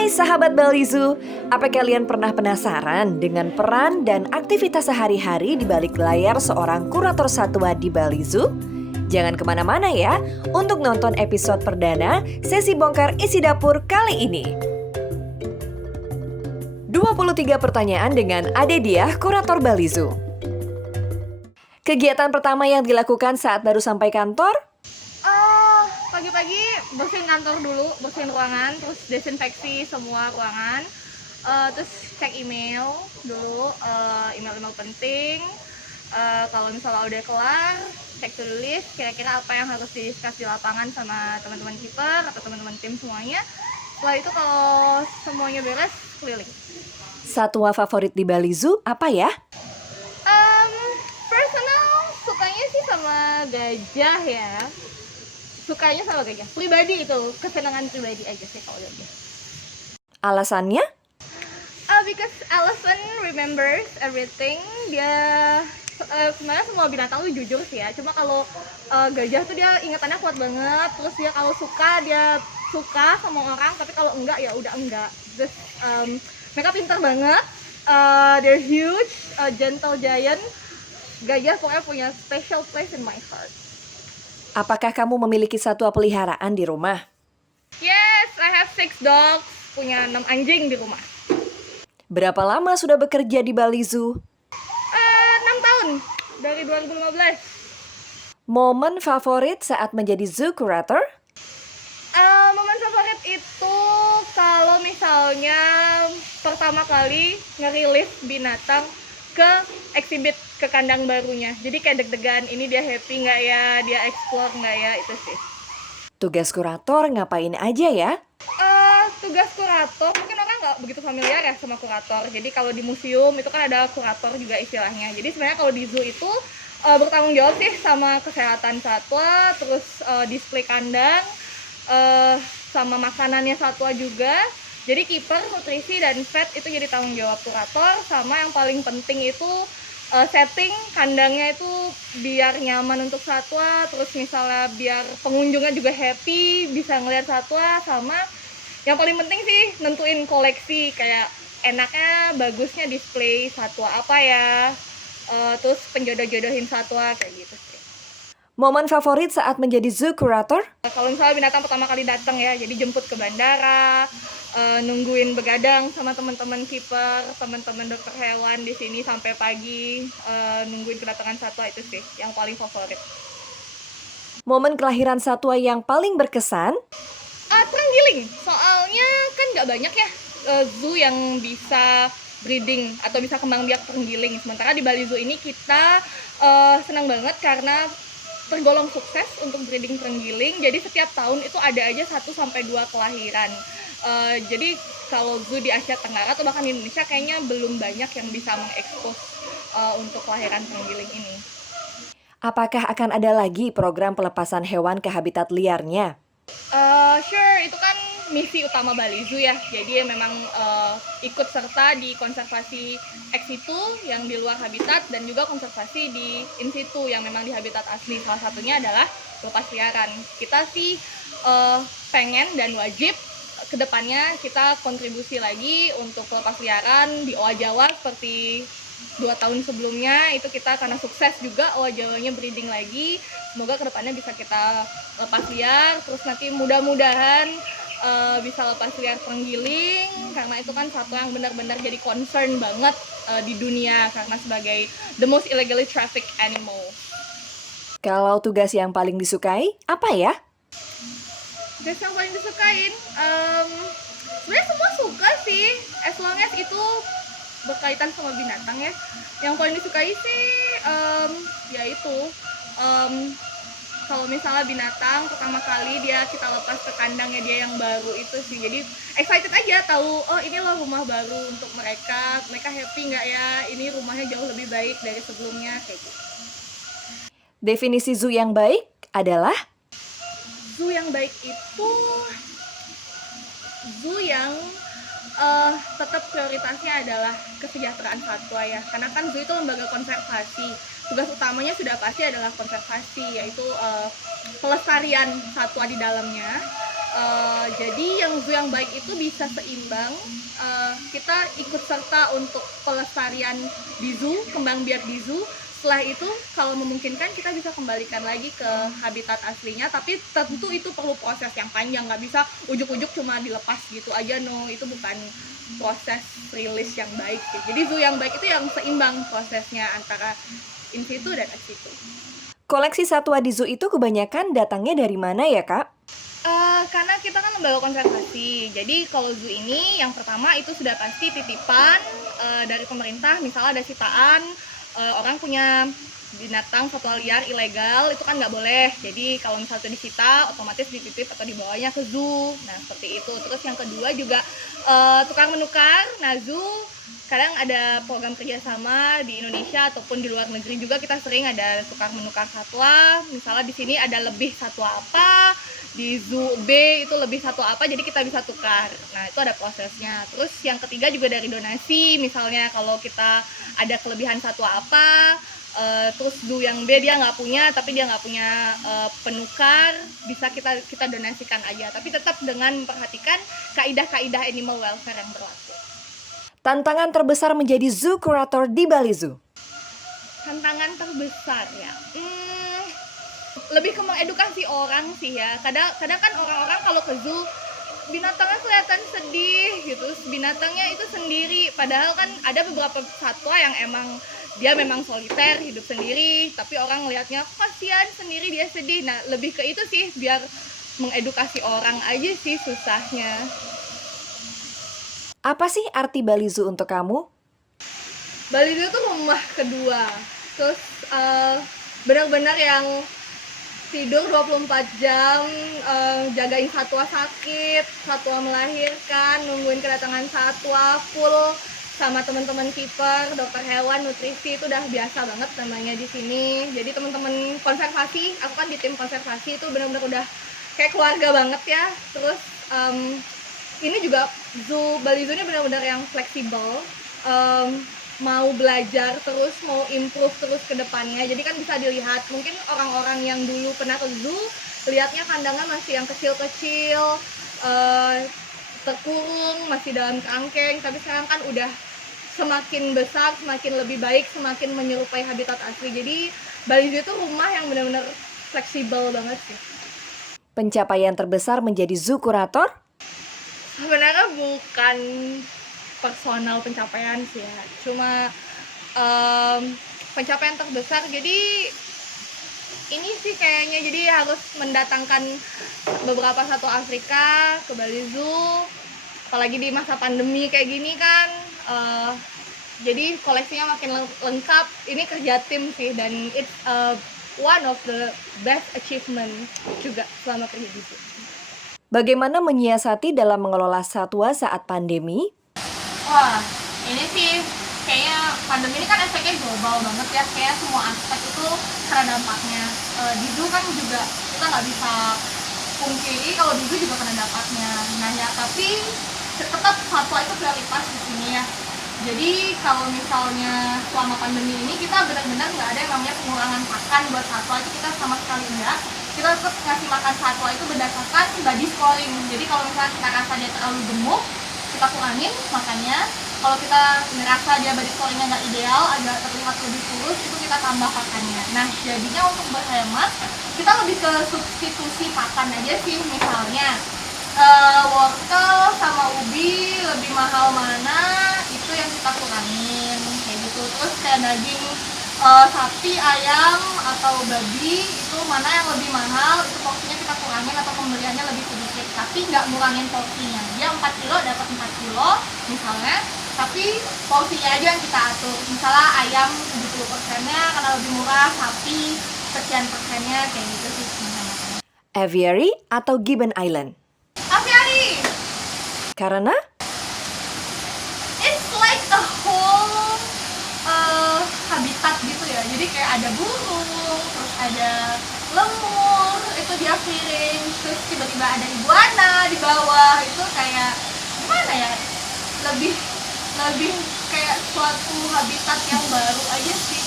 Hai sahabat Bali Zoo, apa kalian pernah penasaran dengan peran dan aktivitas sehari-hari di balik layar seorang kurator satwa di Bali Zoo? Jangan kemana-mana ya, untuk nonton episode perdana sesi bongkar isi dapur kali ini. 23 pertanyaan dengan Ade Diah, kurator Bali Zoo. Kegiatan pertama yang dilakukan saat baru sampai kantor? Pagi-pagi bersihin kantor dulu, bersihin ruangan, terus desinfeksi semua ruangan, terus cek email dulu, email-email penting. Kalau misalnya udah kelar, cek to do list, kira-kira apa yang harus di-discuss di lapangan sama teman-teman keeper atau teman-teman tim semuanya. Setelah itu kalau semuanya beres, keliling. Satwa favorit di Bali Zoo apa ya? Personal sukanya sih sama gajah ya. Sukanya sama gajah. Pribadi itu, kesenangan pribadi aja sih kalau gajah. Alasannya? Because elephant remembers everything. Dia sebenarnya semua binatang tuh jujur sih ya. Cuma kalau gajah tuh dia ingatannya kuat banget. Terus dia kalau suka dia suka sama orang, tapi kalau enggak ya udah enggak. Terus mereka pintar banget. They're huge, gentle giant. Gajah pokoknya punya special place in my heart. Apakah kamu memiliki satwa peliharaan di rumah? Yes, I have 6 dogs. Punya 6 anjing di rumah. Berapa lama sudah bekerja di Bali Zoo? 6 tahun, dari 2015. Momen favorit saat menjadi zoo curator? Momen favorit itu kalau misalnya pertama kali ngerilis binatang ke exhibit, ke kandang barunya. Jadi kayak deg-degan, ini dia happy nggak ya, dia explore nggak ya, itu sih. Tugas kurator ngapain aja ya? Tugas kurator, mungkin orang nggak begitu familiar ya sama kurator. Jadi kalau di museum itu kan ada kurator juga istilahnya. Jadi sebenarnya kalau di zoo itu bertanggung jawab sih sama kesehatan satwa, terus display kandang, sama makanannya satwa juga. Jadi keeper, nutrisi, dan vet itu jadi tanggung jawab kurator. Sama yang paling penting itu setting kandangnya itu biar nyaman untuk satwa. Terus misalnya biar pengunjungnya juga happy, bisa ngeliat satwa. Sama yang paling penting sih nentuin koleksi, kayak enaknya bagusnya display satwa apa ya. Terus penjodoh-jodohin satwa kayak gitu sih. Momen favorit saat menjadi zoo curator? Kalau misalnya binatang pertama kali datang ya, jadi jemput ke bandara, nungguin begadang sama teman-teman keeper, teman-teman dokter hewan di sini sampai pagi, nungguin kedatangan satwa, itu sih yang paling favorit. Momen kelahiran satwa yang paling berkesan? Terenggiling, soalnya kan nggak banyak ya zoo yang bisa breeding atau bisa kembang biak terenggiling. Sementara di Bali Zoo ini kita senang banget karena tergolong sukses untuk breeding terenggiling. Jadi setiap tahun itu ada aja 1-2 kelahiran. Jadi kalau zoo di Asia Tenggara atau bahkan di Indonesia kayaknya belum banyak yang bisa mengekspos untuk kelahiran terenggiling ini. Apakah akan ada lagi program pelepasan hewan ke habitat liarnya? Sure, itu kan misi utama Bali Zoo ya. Jadi memang ikut serta di konservasi ex situ yang di luar habitat, dan juga konservasi di in situ yang memang di habitat asli. Salah satunya adalah lepas liaran. Kita sih pengen dan wajib kedepannya kita kontribusi lagi untuk lepas liaran di Owa Jawa seperti 2 tahun sebelumnya. Itu kita karena sukses juga Owa Jawanya breeding lagi. Semoga kedepannya bisa kita lepas liar, terus nanti mudah-mudahan bisa lepas liar terenggiling, karena itu kan satu yang benar-benar jadi concern banget di dunia karena sebagai the most illegally trafficked animal. Kalau tugas yang paling disukai, apa ya? Tugas yang paling disukain, sebenarnya semua suka sih, as long as itu berkaitan sama binatang ya. Yang paling disukai sih yaitu kalau misalnya binatang pertama kali kita lepas ke kandangnya dia yang baru, itu sih. Jadi excited aja tahu, oh ini loh rumah baru untuk mereka happy nggak ya, ini rumahnya jauh lebih baik dari sebelumnya, kayak gitu. Definisi zoo yang baik adalah? Zoo yang baik itu zoo yang tetap prioritasnya adalah kesejahteraan satwa ya, karena kan zoo itu lembaga konservasi. Tugas utamanya sudah pasti adalah konservasi, yaitu pelestarian satwa di dalamnya. Jadi yang zoo yang baik itu bisa seimbang. Kita ikut serta untuk pelestarian di zoo, kembang biak di zoo. Setelah itu kalau memungkinkan kita bisa kembalikan lagi ke habitat aslinya, tapi tentu itu perlu proses yang panjang, nggak bisa ujuk-ujuk cuma dilepas gitu aja, no, itu bukan proses rilis yang baik sih. Jadi zoo yang baik itu yang seimbang prosesnya antara in situ dan ex situ. Koleksi satwa di zoo itu kebanyakan datangnya dari mana ya, Kak? Karena kita kan lembaga konservasi, jadi kalau zoo ini yang pertama itu sudah pasti titipan dari pemerintah, misalnya ada sitaan, orang punya binatang satwa liar ilegal, itu kan nggak boleh. Jadi kalau misalnya itu disita, otomatis dititip atau dibawanya ke zoo. Nah seperti itu. Terus yang kedua juga tukar menukar. Nah zoo kadang ada program kerjasama di Indonesia ataupun di luar negeri juga, kita sering ada tukar menukar satwa. Misalnya di sini ada lebih satwa apa, di zoo B itu lebih satwa apa, jadi kita bisa tukar. Nah itu ada prosesnya. Terus yang ketiga juga dari donasi, misalnya kalau kita ada kelebihan satwa apa, terus zoo yang B dia nggak punya, tapi dia nggak punya penukar, bisa kita donasikan aja, tapi tetap dengan memperhatikan kaidah-kaidah animal welfare yang berlaku. Tantangan terbesar menjadi zoo curator di Bali Zoo. Tantangan terbesar ya, lebih ke mengedukasi orang sih ya. Kadang kan orang-orang kalau ke zoo binatangnya kelihatan sedih gitu, binatangnya itu sendiri, padahal kan ada beberapa satwa yang dia memang soliter, hidup sendiri, tapi orang ngelihatnya kasihan sendiri, dia sedih. Nah lebih ke itu sih, biar mengedukasi orang aja sih susahnya. Apa sih arti Bali Zoo untuk kamu? Bali Zoo tuh rumah kedua, terus benar-benar yang tidur 24 jam, jagain satwa sakit, satwa melahirkan, nungguin kedatangan satwa, full sama teman-teman keeper, dokter hewan, nutrisi, itu udah biasa banget namanya di sini. Jadi teman-teman konservasi, aku kan di tim konservasi, itu benar-benar udah kayak keluarga banget ya. Terus ini juga Bali Zoo ini benar-benar yang fleksibel, mau belajar terus, mau improve terus ke depannya. Jadi kan bisa dilihat, mungkin orang-orang yang dulu pernah ke zoo lihatnya kandangan masih yang kecil-kecil, terkurung, masih dalam kerangkeng, tapi sekarang kan udah semakin besar, semakin lebih baik, semakin menyerupai habitat asli. Jadi Bali Zoo itu rumah yang benar-benar fleksibel banget sih. Pencapaian terbesar menjadi zoo curator? Sebenarnya bukan personal pencapaian sih ya, cuma pencapaian terbesar. Jadi ini sih kayaknya, jadi harus mendatangkan beberapa satwa Afrika ke Bali Zoo, apalagi di masa pandemi kayak gini kan. Jadi koleksinya makin lengkap. Ini kerja tim sih, dan it's one of the best achievement juga selama kerja di Zoo. Bagaimana menyiasati dalam mengelola satwa saat pandemi? Wah, ini sih kayaknya pandemi ini kan efeknya global banget ya, kayak semua aspek itu kena dampaknya. Di zoo kan juga kita nggak bisa pungkiri kalau di zoo juga kena dampaknya. Nah ya, tapi tetap satwa itu prioritas di sini ya. Jadi kalau misalnya selama pandemi ini kita benar-benar nggak ada yang namanya pengurangan pakan buat satwa, itu kita sama sekali enggak. Kita tetap ngasih makan satwa itu berdasarkan body scoring. Jadi kalau misalnya kita rasa dia terlalu gemuk, kita kurangin makannya. Kalau kita ngerasa dia body scoringnya nggak ideal, agak terlihat lebih kurus, itu kita tambah pakannya. Nah jadinya untuk berhemat, kita lebih ke substitusi pakan aja sih. Misalnya wortel sama ubi lebih mahal mana, itu yang kita kurangin kayak gitu. Terus kayak daging sapi, ayam, atau babi, itu mana yang lebih mahal, itu porsinya kita kurangin atau pembeliannya lebih sedikit, tapi nggak ngurangin porsinya. Dia 4 kilo dapat 4 kilo misalnya, tapi porsinya aja yang kita atur. Misalnya ayam 70%-nya karena lebih murah, sapi sekian persennya, kayak gitu sih sebenarnya. Aviary atau Gibbon Island? Aviary! Karena? It's like a whole habitat gitu ya. Jadi kayak ada burung, terus ada lemur, itu dia piring, terus tiba-tiba ada iguana di bawah. Itu kayak gimana ya? Lebih kayak suatu habitat yang baru aja sih.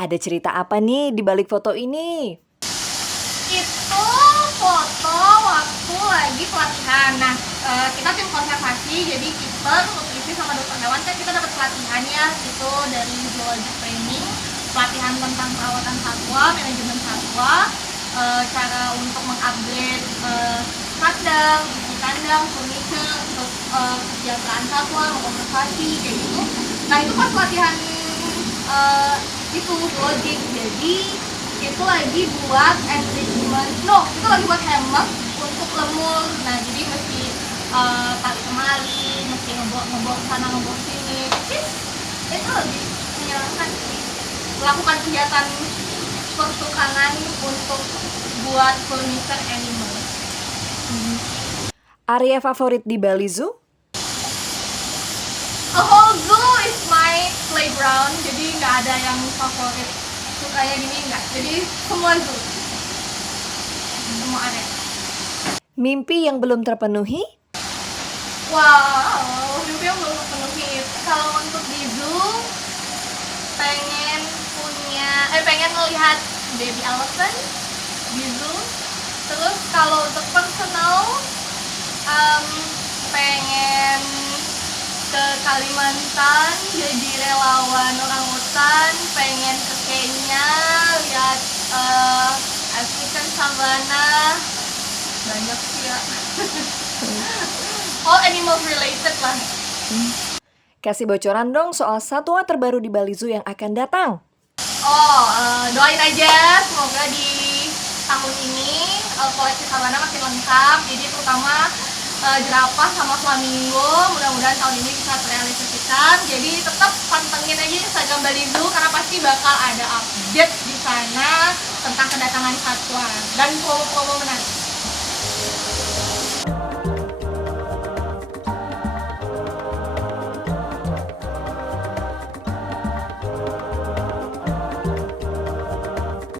Ada cerita apa nih di balik foto ini? Itu foto waktu lagi pelatihan. Nah, kita tim konservasi, jadi keeper, nutrisi sama dokter hewan kan kita dapat pelatihannya itu dari zoology training, pelatihan tentang perawatan satwa, manajemen satwa, cara untuk mengupgrade kandang, isi kandang, furniture, terus kesejahteraan satwa, konservasi kayak gitu. Nah itu pas pelatihan itu zoology, jadi itu lagi buat enrichment, itu lagi buat hammock untuk lemur. Nah jadi mesti tarik kemari, mesti ngebawa sana ngebawa sini. Itu lebih menyenangkan sih, melakukan kegiatan pertukangan untuk buat furniture animal. Area favorit di Bali Zoo? A whole zoo is my playground, jadi nggak ada yang favorit. Sukanya gini nggak, jadi semua zoo, semua area. Mimpi yang belum terpenuhi? Wow, mimpi yang belum terpenuhi. Kalau untuk di zoo, pengen melihat baby elephant di zoo. Terus kalau untuk personal, pengen ke Kalimantan jadi relawan orangutan, pengen ke Kenya lihat African savannah, banyak sih ya. All animals related lah. Kasih bocoran dong soal satwa terbaru di Bali Zoo yang akan datang. Doain aja semoga di tahun ini koleksi savana makin lengkap, jadi terutama jerapah sama flamingo mudah-mudahan tahun ini bisa terrealisasikan. Jadi tetap pantengin aja Instagram Bali Zoo karena pasti bakal ada update di sana tentang kedatangan satwa dan promo-promo menarik.